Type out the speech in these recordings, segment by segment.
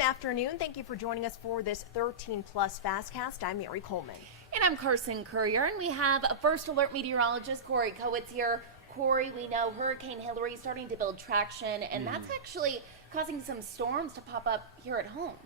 Good afternoon. Thank you for joining us for this 13 Plus FastCast. I'm Mary Coleman. And I'm Carson Courier, and we have a First Alert meteorologist, Corey Kowitz here. Corey, we know Hurricane Hilary is starting to build traction, and that's actually causing some storms to pop up here at home.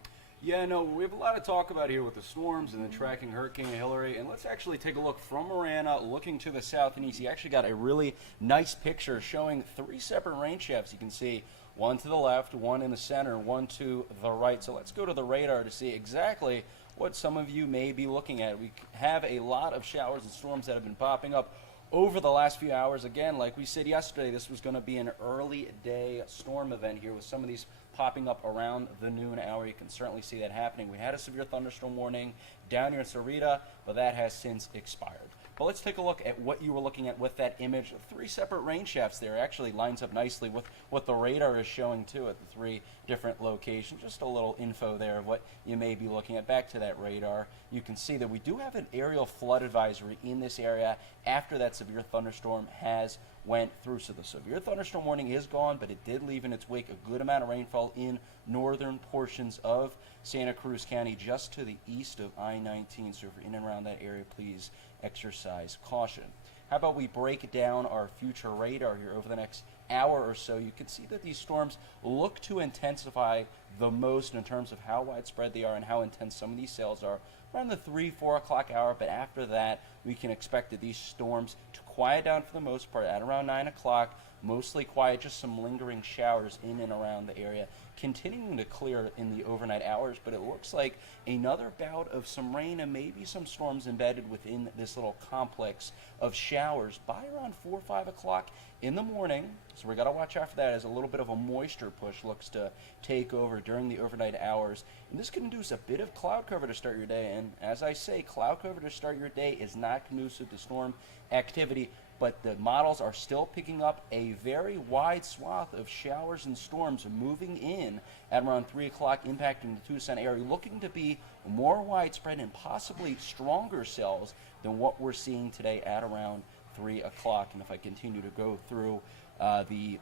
Yeah, no, we have a lot to talk about here with the storms and the tracking Hurricane Hilary. And let's actually take a look from Marana, looking to the south and east. You actually got a really nice picture showing three separate rain shafts. You can see one to the left, one in the center, one to the right. So let's go to the radar to see exactly what some of you may be looking at. We have a lot of showers and storms that have been popping up over the last few hours. Again, like we said yesterday, this was going to be an early day storm event here with some of these popping up around the noon hour. You can certainly see that happening. We had a severe thunderstorm warning down here in Sarita, but that has since expired. But let's take a look at what you were looking at with that image. Three separate rain shafts there. Actually lines up nicely with what the radar is showing too at the three different locations. Just a little info there of what you may be looking at. Back to that radar, you can see that we do have an aerial flood advisory in this area after that severe thunderstorm has went through. So the severe thunderstorm warning is gone, but it did leave in its wake a good amount of rainfall in northern portions of Santa Cruz County, just to the east of I-19. So if you're in and around that area, please exercise caution. How about we break down our future radar here over the next hour or so? You can see that these storms look to intensify the most in terms of how widespread they are and how intense some of these cells are around the 3-4 o'clock hour. But after that, we can expect that these storms to quiet down for the most part at around 9 o'clock. Mostly quiet, just some lingering showers in and around the area, continuing to clear in the overnight hours. But it looks like another bout of some rain and maybe some storms embedded within this little complex of showers by around 4 or 5 o'clock in the morning. So we got to watch out for that as a little bit of a moisture push looks to take over during the overnight hours. And this can induce a bit of cloud cover to start your day. And as I say, cloud cover to start your day is not conducive to storm activity. But the models are still picking up a very wide swath of showers and storms moving in at around 3 o'clock, impacting the Tucson area, looking to be more widespread and possibly stronger cells than what we're seeing today at around 3 o'clock. And if I continue to go through the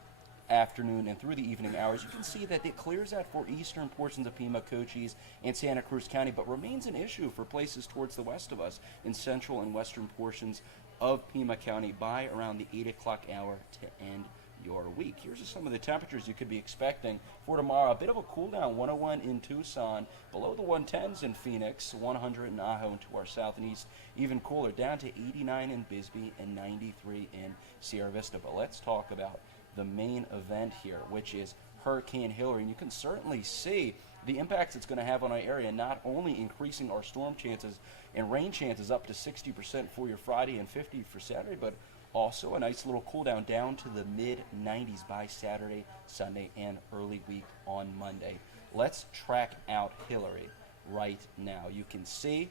afternoon and through the evening hours, you can see that it clears out for eastern portions of Pima, Cochise, and Santa Cruz County, but remains an issue for places towards the west of us in central and western portions of Pima County by around the 8 o'clock hour to end your week. Here's just some of the temperatures you could be expecting for tomorrow. A bit of a cool down, 101 in Tucson, below the 110s in Phoenix, 100 in Ajo and to our south and east, even cooler, down to 89 in Bisbee and 93 in Sierra Vista. But let's talk about the main event here, which is Hurricane Hilary. And you can certainly see the impacts it's going to have on our area, not only increasing our storm chances and rain chances up to 60% for your Friday and 50% for Saturday, but also a nice little cool down to the mid-90s by Saturday, Sunday, and early week on Monday. Let's track out Hilary right now. You can see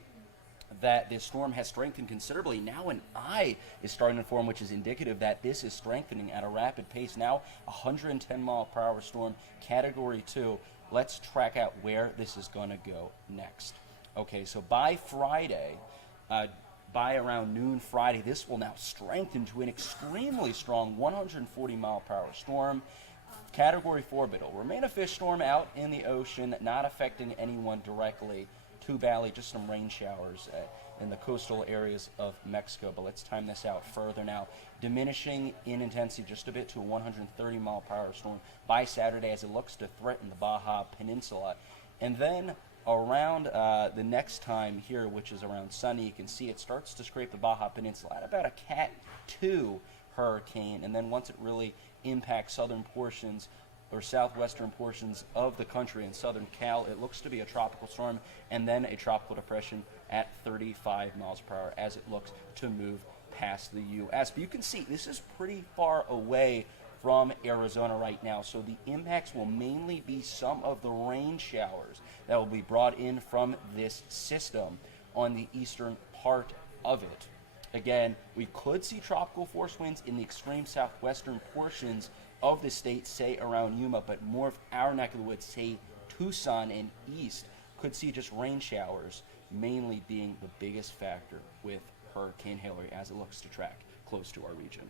that this storm has strengthened considerably. Now an eye is starting to form, which is indicative that this is strengthening at a rapid pace. Now 110 mile per hour storm, category 2. Let's track out where this is going to go next. Okay, so by Friday, by around noon Friday, this will now strengthen to an extremely strong 140 mile per hour storm. Category 4, but it'll remain a fish storm out in the ocean, not affecting anyone directly too badly, just some rain showers in the coastal areas of Mexico. But let's time this out further now. Diminishing in intensity just a bit to a 130 mile per hour storm by Saturday as it looks to threaten the Baja Peninsula. And then around the next time here, which is around Sunday, you can see it starts to scrape the Baja Peninsula at about a Cat 2 hurricane. And then once it really impacts southern portions or southwestern portions of the country in southern Cal, it looks to be a tropical storm and then a tropical depression at 35 miles per hour as it looks to move past the U.S. But you can see this is pretty far away from Arizona right now, so the impacts will mainly be some of the rain showers that will be brought in from this system on the eastern part of it. Again, we could see tropical force winds in the extreme southwestern portions of the state, say around Yuma, but more of our neck of the woods, say Tucson and east, could see just rain showers, mainly being the biggest factor with Hurricane Hilary as it looks to track close to our region.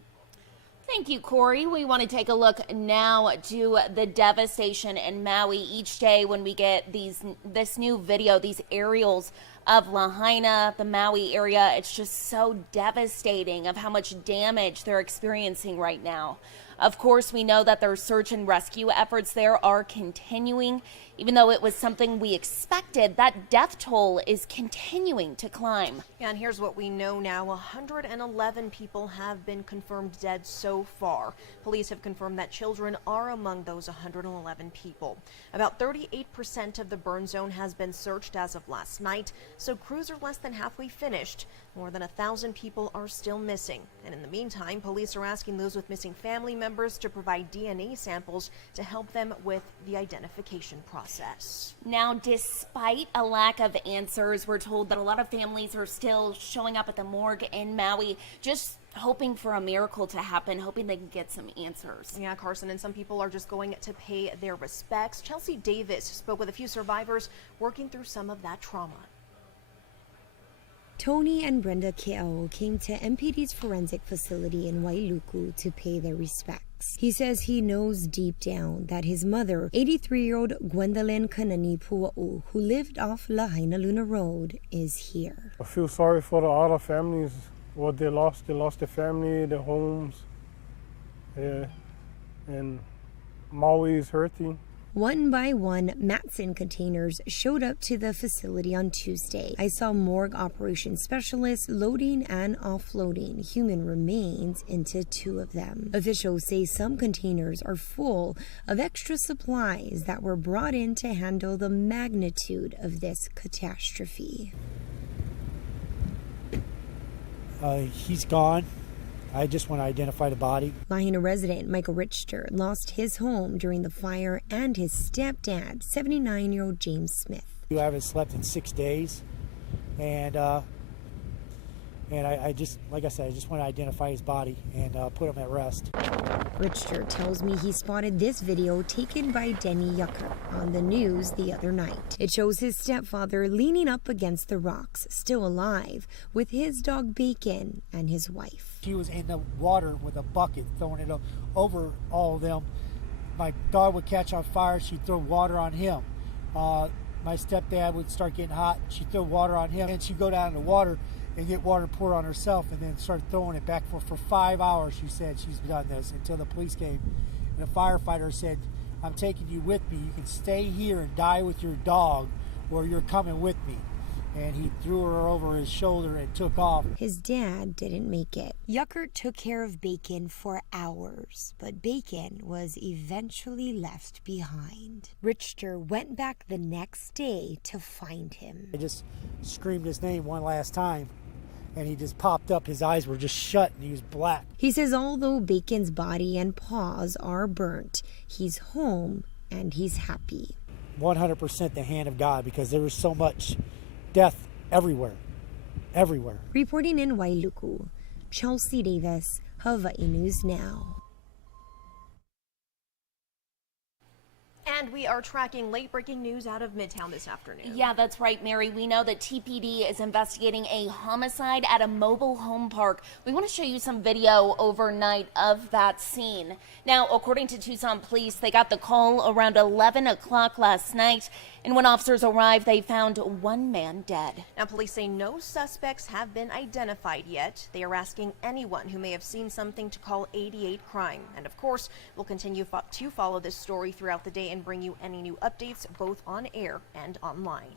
Thank you, Corey. We want to take a look now to the devastation in Maui. Each day when we get this new video, these aerials of Lahaina, the Maui area, it's just so devastating of how much damage they're experiencing right now. Of course, we know that their search and rescue efforts there are continuing. Even though it was something we expected, that death toll is continuing to climb. And here's what we know now. 111 people have been confirmed dead so far. Police have confirmed that children are among those 111 people. About 38% of the burn zone has been searched as of last night, so crews are less than halfway finished. More than 1,000 people are still missing. And in the meantime, police are asking those with missing family members to provide DNA samples to help them with the identification process. Now, despite a lack of answers, we're told that a lot of families are still showing up at the morgue in Maui, just hoping for a miracle to happen, hoping they can get some answers. Yeah, Carson, and some people are just going to pay their respects. Chelsea Davis spoke with a few survivors working through some of that trauma. Tony and Brenda Ke'au came to MPD's forensic facility in Wailuku to pay their respects. He says he knows deep down that his mother, 83-year-old Gwendolyn Kanani Pua'u, who lived off Lahaina Luna Road, is here. I feel sorry for the other families, what they lost. They lost their family, their homes, and Maui is hurting. One by one, Matson containers showed up to the facility on Tuesday. I saw morgue operations specialists loading and offloading human remains into 2 of them. Officials say some containers are full of extra supplies that were brought in to handle the magnitude of this catastrophe. He's gone. I just want to identify the body. Lahaina resident Michael Richter lost his home during the fire and his stepdad, 79-year-old James Smith. I haven't slept in 6 days, and I just, like I said, I just want to identify his body and put him at rest. Richter tells me he spotted this video taken by Denny Yucker on the news the other night. It shows his stepfather leaning up against the rocks, still alive, with his dog Bacon and his wife. He was in the water with a bucket, throwing it over all of them. My dog would catch on fire, she'd throw water on him. My stepdad would start getting hot, she'd throw water on him, and she'd go down in the water and get water poured on herself and then start throwing it back for 5 hours. She said she's done this until the police came. And the firefighter said, I'm taking you with me. You can stay here and die with your dog, or you're coming with me. And he threw her over his shoulder and took off. His dad didn't make it. Yucker took care of Bacon for hours, but Bacon was eventually left behind. Richter went back the next day to find him. I just screamed his name one last time, and he just popped up. His eyes were just shut, and he was black. He says although Bacon's body and paws are burnt, he's home and he's happy. 100% the hand of God, because there was so much death everywhere. Everywhere. Reporting in Wailuku, Chelsea Davis, Hawaii News Now. And we are tracking late-breaking news out of Midtown this afternoon. Yeah, that's right, Mary. We know that TPD is investigating a homicide at a mobile home park. We want to show you some video overnight of that scene. Now, according to Tucson police, they got the call around 11 o'clock last night, and when officers arrived, they found 1 man dead. Now, police say no suspects have been identified yet. They are asking anyone who may have seen something to call 88 Crime. And of course, we'll continue to follow this story throughout the day and bring you any new updates both on air and online.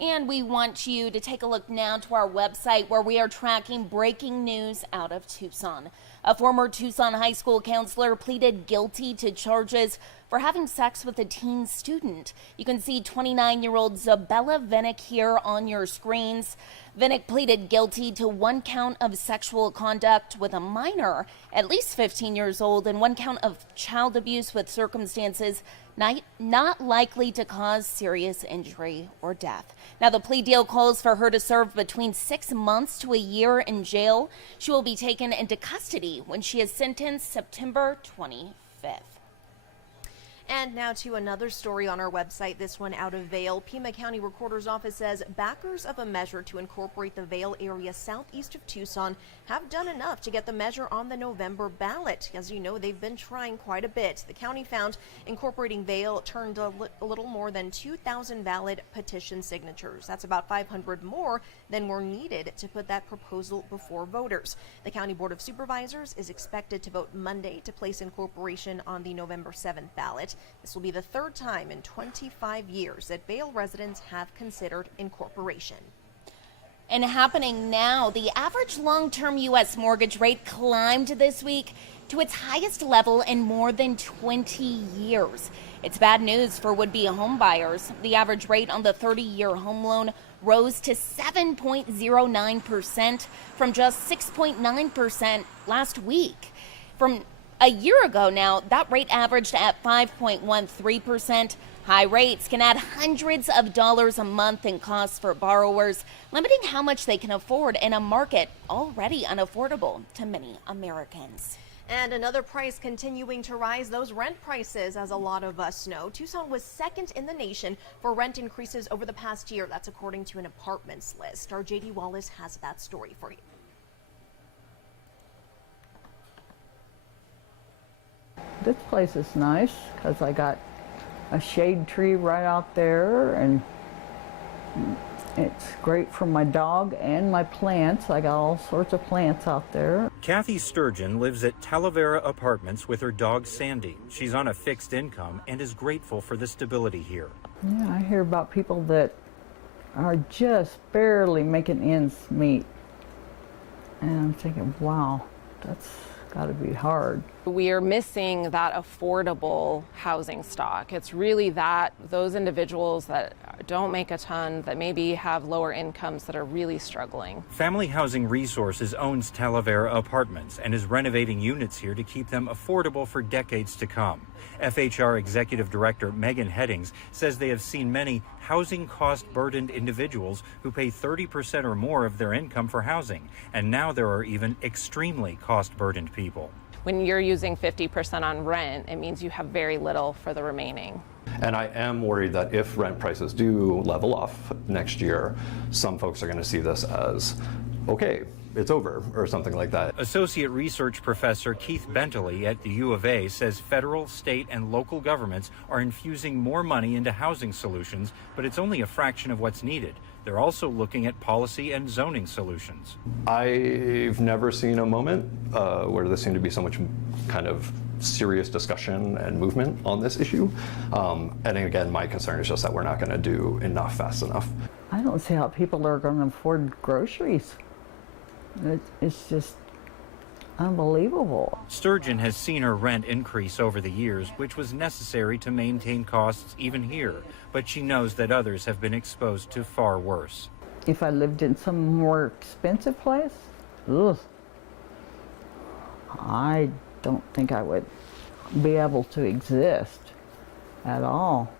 And we want you to take a look now to our website where we are tracking breaking news out of Tucson. A former Tucson high school counselor pleaded guilty to charges for having sex with a teen student. You can see 29-year-old Zabella Vinnick here on your screens. Vinnick pleaded guilty to 1 count of sexual conduct with a minor, at least 15 years old, and 1 count of child abuse with circumstances not likely to cause serious injury or death. Now, the plea deal calls for her to serve between 6 months to a year in jail. She will be taken into custody when she is sentenced September 25th. And now to another story on our website, this one out of Vail. Pima County Recorder's Office says backers of a measure to incorporate the Vail area southeast of Tucson have done enough to get the measure on the November ballot. As you know, they've been trying quite a bit. The county found incorporating Vail turned a little more than 2,000 valid petition signatures. That's about 500 more than were needed to put that proposal before voters. The County Board of Supervisors is expected to vote Monday to place incorporation on the November 7th ballot. This will be the third time in 25 years that Vail residents have considered incorporation. And happening now, the average long-term U.S. mortgage rate climbed this week to its highest level in more than 20 years. It's bad news for would-be home buyers. The average rate on the 30-year home loan rose to 7.09% from just 6.9% last week. From a year ago now, that rate averaged at 5.13%. High rates can add hundreds of dollars a month in costs for borrowers, limiting how much they can afford in a market already unaffordable to many Americans. And another price continuing to rise, those rent prices, as a lot of us know. Tucson was second in the nation for rent increases over the past year. That's according to an apartments list. Our JD Wallace has that story for you. This place is nice because I got a shade tree right out there, and it's great for my dog and my plants. I got all sorts of plants out there. Kathy Sturgeon lives at Talavera Apartments with her dog Sandy. She's on a fixed income and is grateful for the stability here. Yeah, I hear about people that are just barely making ends meet. And I'm thinking, wow, that's got to be hard. We are missing that affordable housing stock. It's really those individuals that don't make a ton, that maybe have lower incomes, that are really struggling. Family Housing Resources owns Talavera Apartments and is renovating units here to keep them affordable for decades to come. FHR Executive Director Megan Headings says they have seen many housing cost-burdened individuals who pay 30% or more of their income for housing, and now there are even extremely cost-burdened people. When you're using 50% on rent, it means you have very little for the remaining. And I am worried that if rent prices do level off next year, some folks are going to see this as, okay, it's over, or something like that. Associate Research Professor Keith Bentley at the U of A says federal, state, and local governments are infusing more money into housing solutions, but it's only a fraction of what's needed. They're also looking at policy and zoning solutions. I've never seen a moment where there seemed to be so much kind of serious discussion and movement on this issue. And again, my concern is just that we're not going to do enough fast enough. I don't see how people are going to afford groceries. It's just unbelievable. Sturgeon has seen her rent increase over the years, which was necessary to maintain costs even here. But she knows that others have been exposed to far worse. If I lived in some more expensive place, I don't think I would be able to exist at all.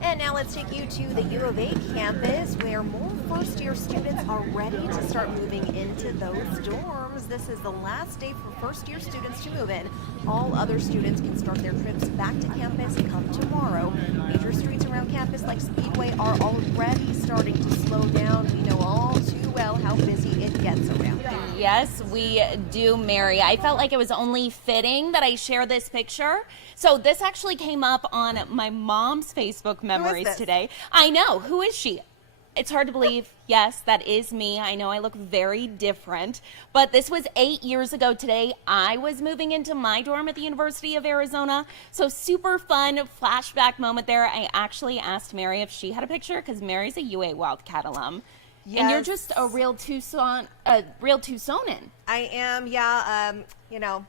And now let's take you to the U of A campus, where more first-year students are ready to start moving into those dorms. This is the last day for first-year students to move in. All other students can start their trips back to campus come tomorrow. Major streets around campus like Speedway are already starting to slow down. We know all too well how busy it gets around there. Yes, we do, Mary. I felt like it was only fitting that I share this picture. So this actually came up on my mom's Facebook memories today. I know. Who is she? It's hard to believe. Yes, that is me. I know I look very different. But this was 8 years ago today. I was moving into my dorm at the University of Arizona. So super fun flashback moment there. I actually asked Mary if she had a picture because Mary's a UA Wildcat alum. Yes. And you're just a real Tucsonan. I am, yeah. You know,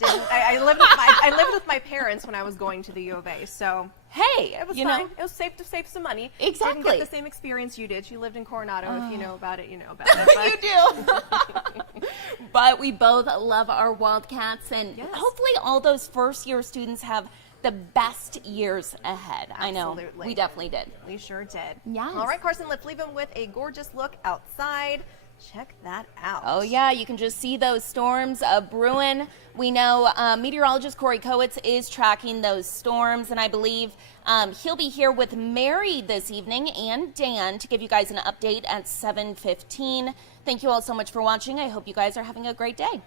I lived with my parents when I was going to the U of A, so hey, it was fine. It was safe to save some money. Exactly. Didn't get the same experience you did. You lived in Coronado. If you know about it, you know about it. You do. But we both love our Wildcats, and hopefully all those first-year students have the best years ahead. Absolutely. I know. We definitely did. We sure did. Yes. All right, Carson, let's leave them with a gorgeous look outside. Check that out. Oh, yeah, you can just see those storms brewing. We know meteorologist Corey Kowitz is tracking those storms, and I believe he'll be here with Mary this evening and Dan to give you guys an update at 7:15. Thank you all so much for watching. I hope you guys are having a great day.